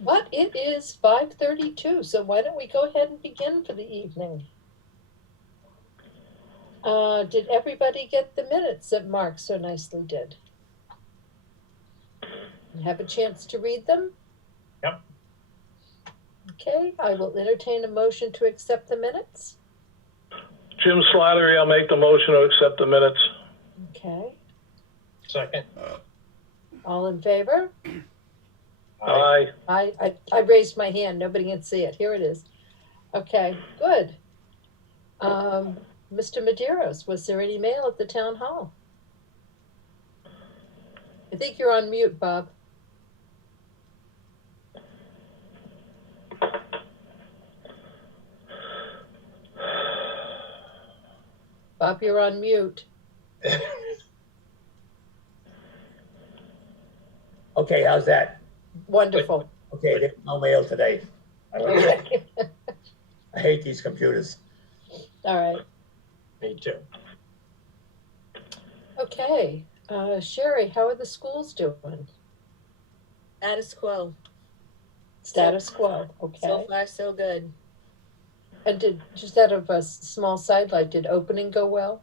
But it is 5:32, so why don't we go ahead and begin for the evening? Did everybody get the minutes that Mark so nicely did? Have a chance to read them? Yep. Okay, I will entertain a motion to accept the minutes. Jim Slattery, I'll make the motion to accept the minutes. Okay, Second. all in favor? Aye. I raised my hand, nobody can see it, here it is. Okay, good. Mr. Maderos, was there any mail at the town hall? I think you're on mute, Bob. Bob, you're on mute. Okay, how's that? Wonderful. Okay, there's no mail today. I hate these computers. All right, Me too. okay. Sherry, how are the schools doing? Status quo. Status quo, So okay. far, so good. And just out of a small sidelight, did opening go well?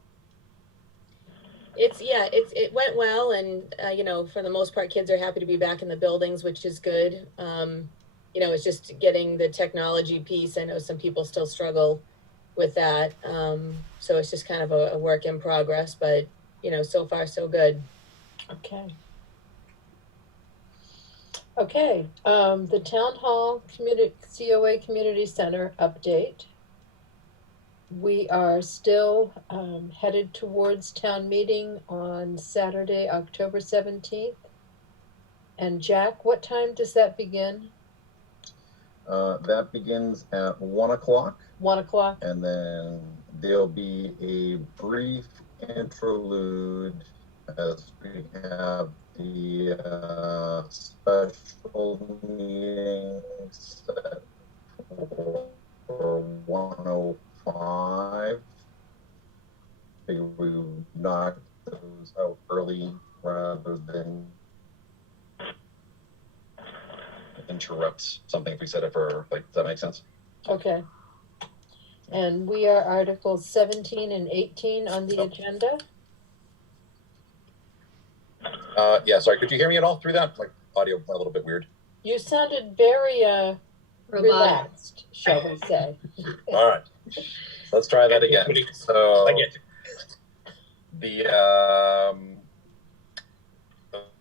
It went well, and for the most part, kids are happy to be back in the buildings, which is good. It's just getting the technology piece. I know some people still struggle with that, so it's just kind of a work in progress. But so far, so good. Okay. Okay, the Town Hall COA Community Center update. We are still headed towards town meeting on Saturday, October 17th. And Jack, what time does that begin? That begins at 1 o'clock. 1 o'clock? And then there'll be a brief interlude as we have the special meeting set for 1:05. Figure we knock those out early rather than interrupt something if we set it for, like, does that make sense? Okay. And we are Articles 17 and 18 on the agenda. Yeah, sorry, could you hear me at all through that? Like, audio went a little bit weird. You sounded very relaxed, shall we say. All right, let's try that again. So I get the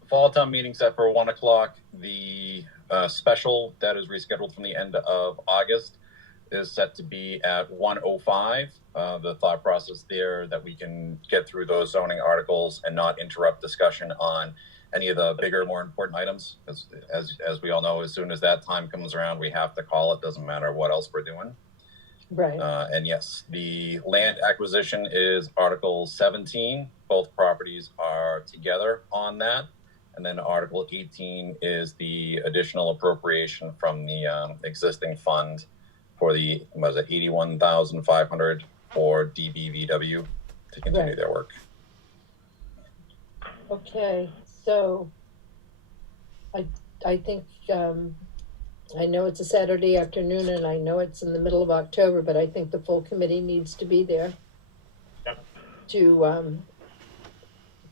fall town meeting set for 1 o'clock. The special that is rescheduled from the end of August is set to be at 1:05. The thought process there that we can get through those zoning articles and not interrupt discussion on any of the bigger, more important items. As we all know, as soon as that time comes around, we have to call it. Doesn't matter what else we're doing. Right. And yes, the land acquisition is Article 17. Both properties are together on that. And then Article 18 is the additional appropriation from the existing fund for the, was it 81,500 for DBVW to continue Right. their work. Okay, so I think I know it's a Saturday afternoon and I know it's in the middle of October, but I think the full committee needs to be there. Yep.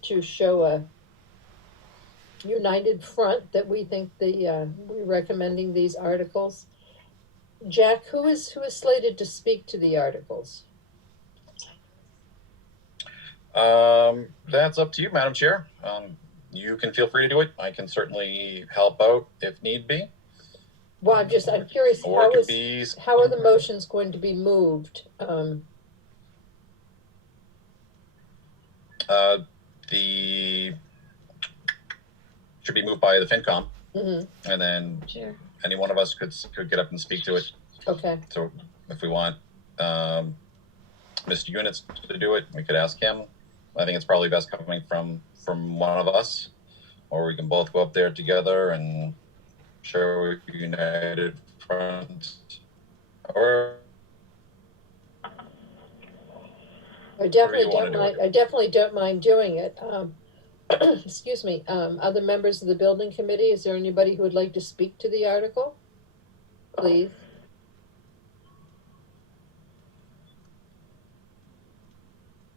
To show a united front that we think we're recommending these articles. Jack, who is slated to speak to the articles? That's up to you, Madam Chair. You can feel free to do it. I can certainly help out if need be. Well, I'm curious, Or it could be, how are the motions going to be moved? the should be moved by the FinCom, Mhm. and then Sure. any one of us could get up and speak to it. Okay, So if we want Mr. Units to do it, we could ask him. I think it's probably best coming from one of us, or we can both go up there together and show a united front. Or I definitely you wanna don't do mind, it. I definitely don't mind doing it. excuse me, other members of the building committee, is there anybody who would like to speak to the article? Please.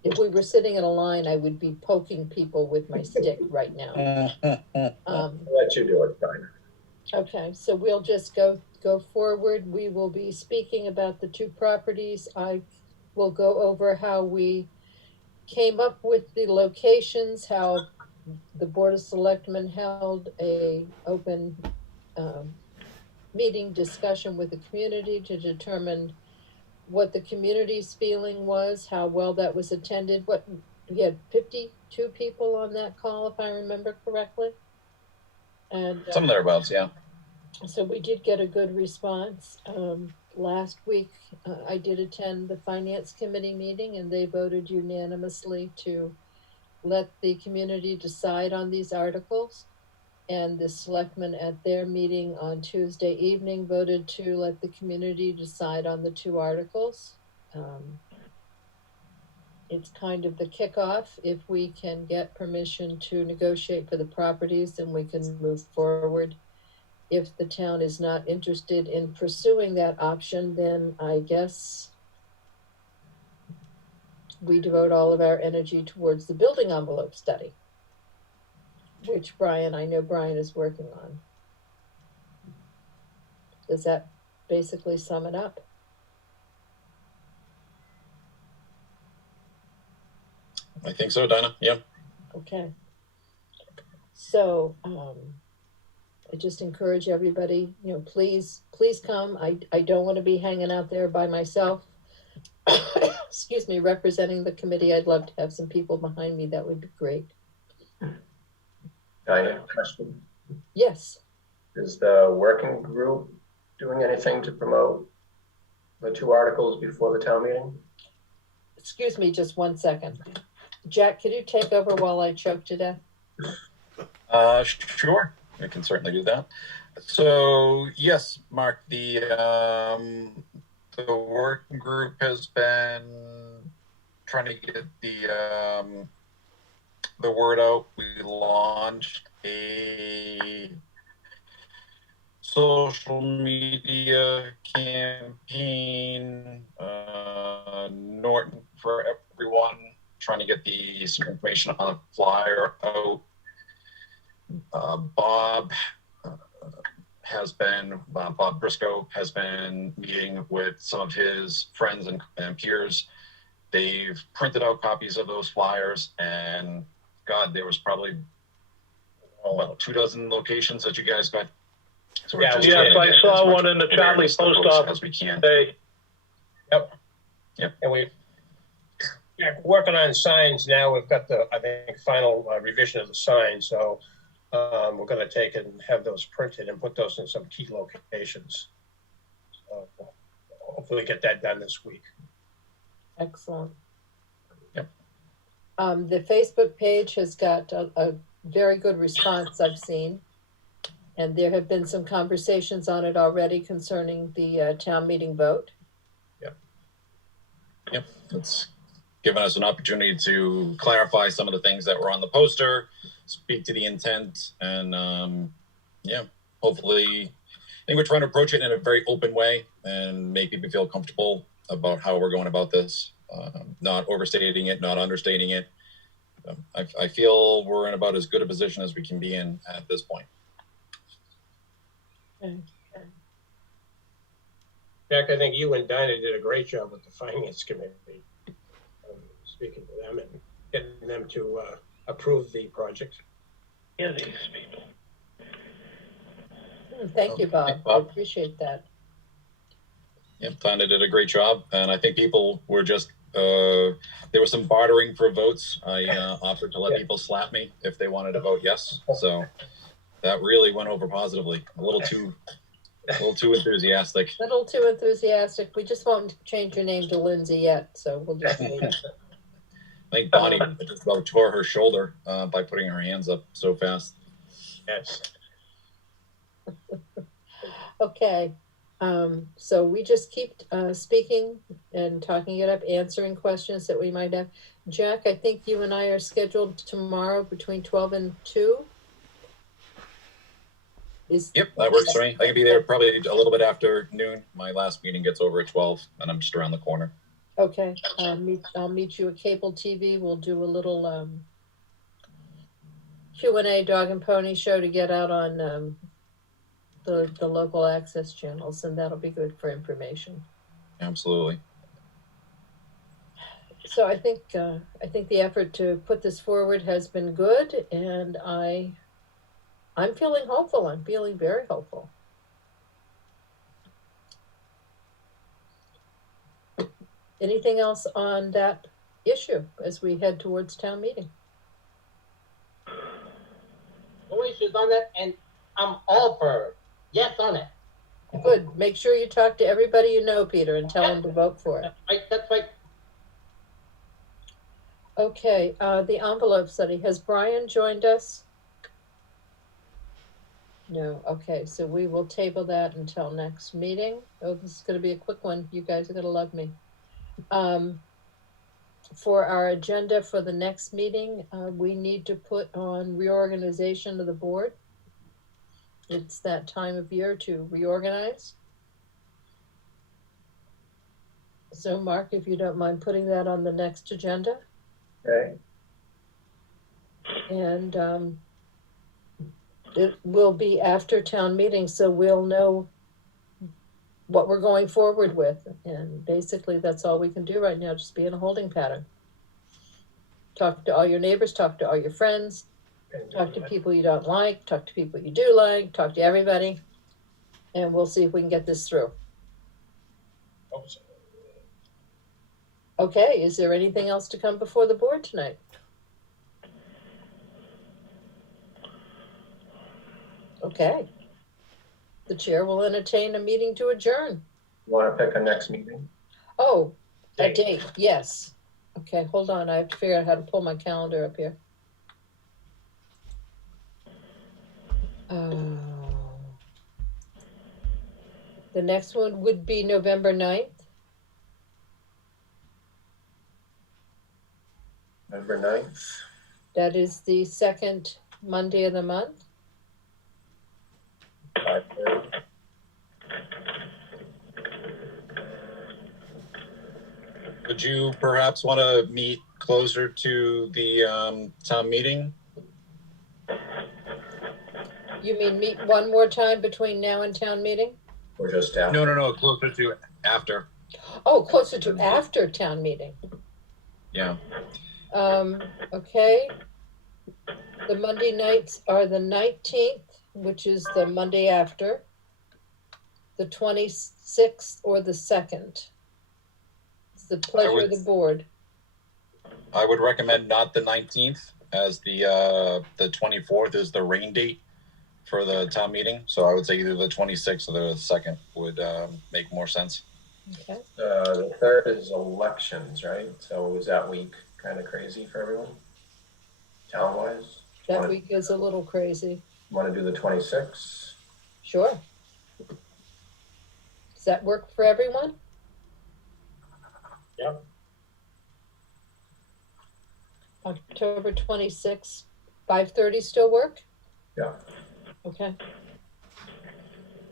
If we were sitting in a line, I would be poking people with my stick right now. I'll let you do it, Dinah. Okay, so we'll just go forward. We will be speaking about the two properties. I will go over how we came up with the locations, how the Board of Selectmen held a open meeting discussion with the community to determine what the community's feeling was, how well that was attended. What, we had 52 people on that call, if I remember correctly. And Some thereabouts, yeah. so we did get a good response. Last week, I did attend the Finance Committee meeting, and they voted unanimously to let the community decide on these articles. And the selectmen at their meeting on Tuesday evening voted to let the community decide on the two articles. It's kind of the kickoff. If we can get permission to negotiate for the properties, then we can move forward. If the town is not interested in pursuing that option, then I guess we devote all of our energy towards the building envelope study, which I know Brian is working on. Does that basically sum it up? I think so, Dinah. Yeah. Okay. So, I just encourage everybody, please come. I don't want to be hanging out there by myself. Excuse me, representing the committee. I'd love to have some people behind me. That would be great. Dinah, question. Yes. Is the working group doing anything to promote the two articles before the town meeting? Excuse me, just 1 second. Jack, could you take over while I choke to death? Sure, we can certainly do that. So yes, Mark, the working group has been trying to get the word out. We launched a social media campaign, Norton for everyone, trying to get some information on the flyer out. Bob Briscoe has been meeting with some of his friends and peers. They've printed out copies of those flyers, and God, there was probably about 24 locations that you guys got. So we're just Yes, trying to I get saw as much one in the Charlie awareness to post folks office as we can. today. And we're working on signs now. We've got the, I think, final revision of the sign. So we're going to take and have those printed and put those in some key locations. So hopefully get that done this week. Excellent. Yep. The Facebook page has got a very good response I've seen. And there have been some conversations on it already concerning the town meeting vote. Yep, it's given us an opportunity to clarify some of the things that were on the poster, speak to the intent, and hopefully, I think we're trying to approach it in a very open way and make people feel comfortable about how we're going about this, not overstating it, not understating it. I feel we're in about as good a position as we can be in at this point. Okay. Jack, I think you and Dinah did a great job with the Finance Committee, speaking to them and getting them to approve the project. Yeah, these people. Thank you, Bob. Thanks, I Bob. appreciate that. Yep, Dinah did a great job, and I think people were just, there was some bartering for votes. I offered to let people slap me if they wanted to vote yes, so that really went over positively. A little too enthusiastic. Little too enthusiastic. We just won't change your name to Lindsay yet, so we'll just wait. I think Bonnie just about tore her shoulder by putting her hands up so fast. Yes. Okay. So we just keep speaking and talking it up, answering questions that we might have. Jack, I think you and I are scheduled tomorrow between 12 and 2. Yep, that works for me. I can be there probably a little bit after noon. My last meeting gets over at 12, and I'm just around the corner. Okay, I'll meet you at Cable TV. We'll do a little Q&A dog and pony show to get out on the local access channels, and that'll be good for information. Absolutely. So I think the effort to put this forward has been good, and I'm feeling hopeful. I'm feeling very hopeful. Anything else on that issue as we head towards town meeting? No issues on that, and I'm all for yes on it. Good. Make sure you talk to everybody you know, Peter, and tell them to vote for it. That's right. Okay, the envelope study. Has Brian joined us? No. Okay, so we will table that until next meeting. Oh, this is going to be a quick one. You guys are going to love me. For our agenda for the next meeting, we need to put on reorganization of the board. It's that time of year to reorganize. So Mark, if you don't mind putting that on the next agenda. Okay, And it will be after town meeting, so we'll know what we're going forward with. And basically, that's all we can do right now, just be in a holding pattern. Talk to all your neighbors, talk to all your friends, talk to people you don't like, talk to people you do like, talk to everybody. And we'll see if we can get this through. Hope so. Okay, is there anything else to come before the board tonight? Okay. The chair will entertain a meeting to adjourn. want to pick a next meeting? Oh, a Date. date, yes. Okay, hold on, I have to figure out how to pull my calendar up here. The next one would be November 9th. November 9th? That is the second Monday of the month. 5:30. Would you perhaps want to meet closer to the town meeting? You mean meet one more time between now and town meeting? Or just after? No, closer to after. Oh, closer to after town meeting. Yeah. Okay. The Monday nights are the 19th, which is the Monday after, the 26th, or the 2nd. It's the pleasure of the board. I would recommend not the 19th, as the 24th is the rain date for the town meeting. So I would say either the 26th or the 2nd would make more sense. Okay. The 3rd is elections, right? So is that week kind of crazy for everyone? Town-wise? That week is a little crazy. Want to do the 26th? Sure. Does that work for everyone? Yep. October 26th, 5:30 still work? Yeah. Okay.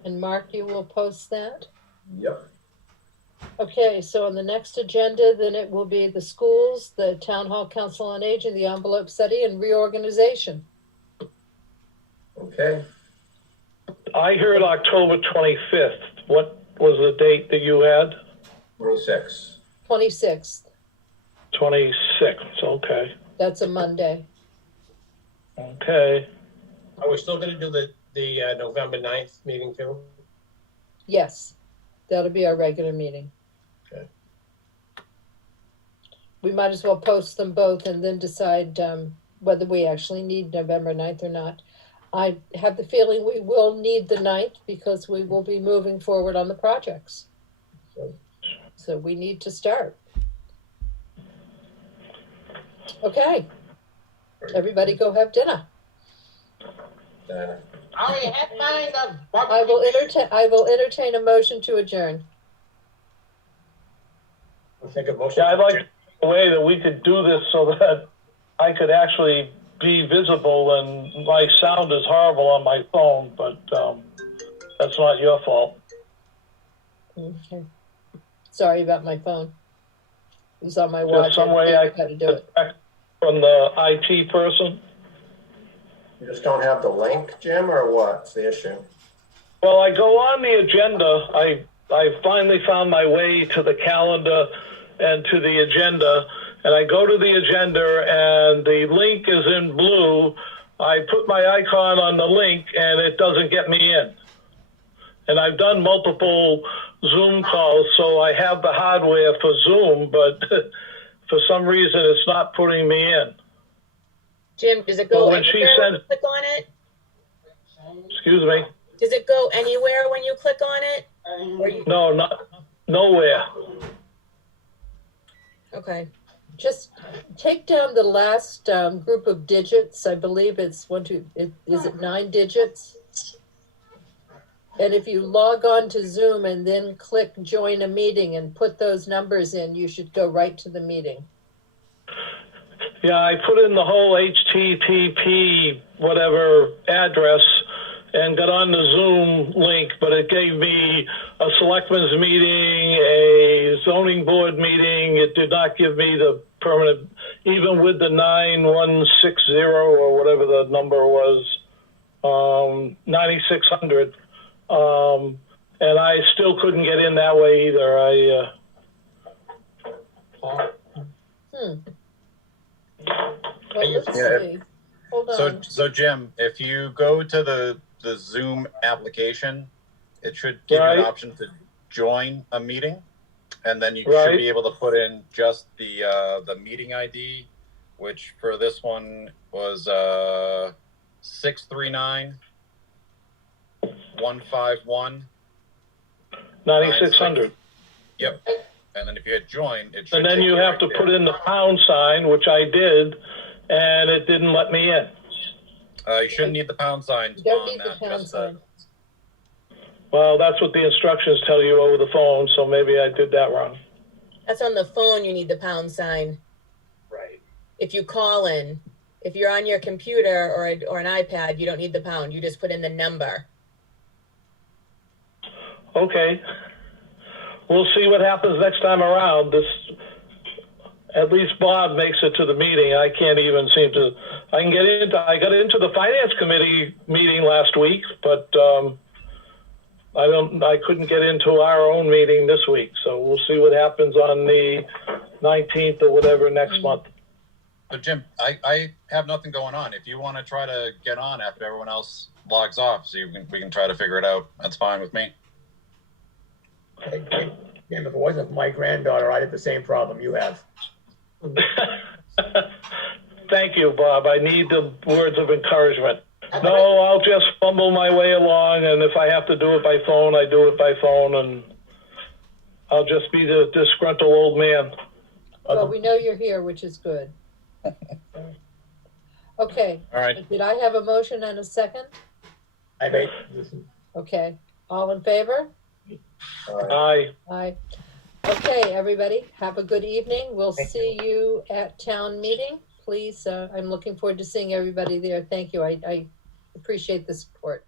And Mark, you will post that? Yep. Okay, so on the next agenda, then it will be the schools, the Town Hall Council on Aging, the envelope study, and reorganization. Okay. I heard October 25th. What was the date that you had? 26th. 26th, 26th, okay. that's a Monday. Okay. Are we still gonna do the November 9th meeting too? Yes, that'll be our regular meeting. Okay. We might as well post them both and then decide whether we actually need November 9th or not. I have the feeling we will need the 9th because we will be moving forward on the projects. So we need to start. Okay, everybody go have dinner. I already had mine, I will entertain a motion to adjourn. We'll take a motion. Yeah, I'd like a way that we could do this so that I could actually be visible, and my sound is horrible on my phone, but, that's not your fault. Okay. Sorry about my phone. It was on my watch. some way I How to do it. From the IT person. You just don't have the link, Jim, or what's the issue? Well, I go on the agenda. I finally found my way to the calendar and to the agenda, and I go to the agenda and the link is in blue. I put my icon on the link and it doesn't get me in. And I've done multiple Zoom calls, so I have the hardware for Zoom, but for some reason it's not putting me in. Jim, does it go Well, when she anywhere when you sent- click on it? Excuse me? Does it go anywhere when you click on it? Or you, No, not nowhere. okay. Just take down the last group of digits. I believe it's is it 9 digits? And if you log on to Zoom and then click join a meeting and put those numbers in, you should go right to the meeting. Yeah, I put in the whole HTTP whatever address and got on the Zoom link, but it gave me a selectmen's meeting, a zoning board meeting. It did not give me the permanent, even with the 9160 or whatever the number was, 9600. And I still couldn't get in that way either. Well, let's Yeah. see. Hold on. So Jim, if you go to the Zoom application, it should give you Right. an option to join a meeting, and then you Right. should be able to put in just the meeting ID, which for this one was 639 151. 9600. Yep. And then if you hit join, it should. And then take you right have to there. put in the pound sign, which I did, and it didn't let me in. You shouldn't need the pound sign You don't on need the that. pound Just sign. Well, that's what the instructions tell you over the phone, so maybe I did that wrong. That's on the phone, you need the pound sign. Right. If you call in, if you're on your computer or an iPad, you don't need the pound, you just put in the number. Okay. We'll see what happens next time around. At least Bob makes it to the meeting. I can't even seem to, I got into the finance committee meeting last week, but, I couldn't get into our own meeting this week. So we'll see what happens on the 19th or whatever next month. So Jim, I have nothing going on. If you want to try to get on after everyone else logs off, so we can try to figure it out. That's fine with me. Jim, if it wasn't for my granddaughter, I'd have the same problem you have. Thank you, Bob. I need the words of encouragement. No, I'll just fumble my way along, and if I have to do it by phone, I do it by phone, and I'll just be the disgruntled old man. Well, we know you're here, which is good. Okay, All right. did I have a motion and a second? I made, Okay, all in favor? Aye. Aye. Okay, everybody, have a good evening. We'll see you at town meeting. Please, I'm looking forward to seeing everybody there. Thank you. I appreciate the support.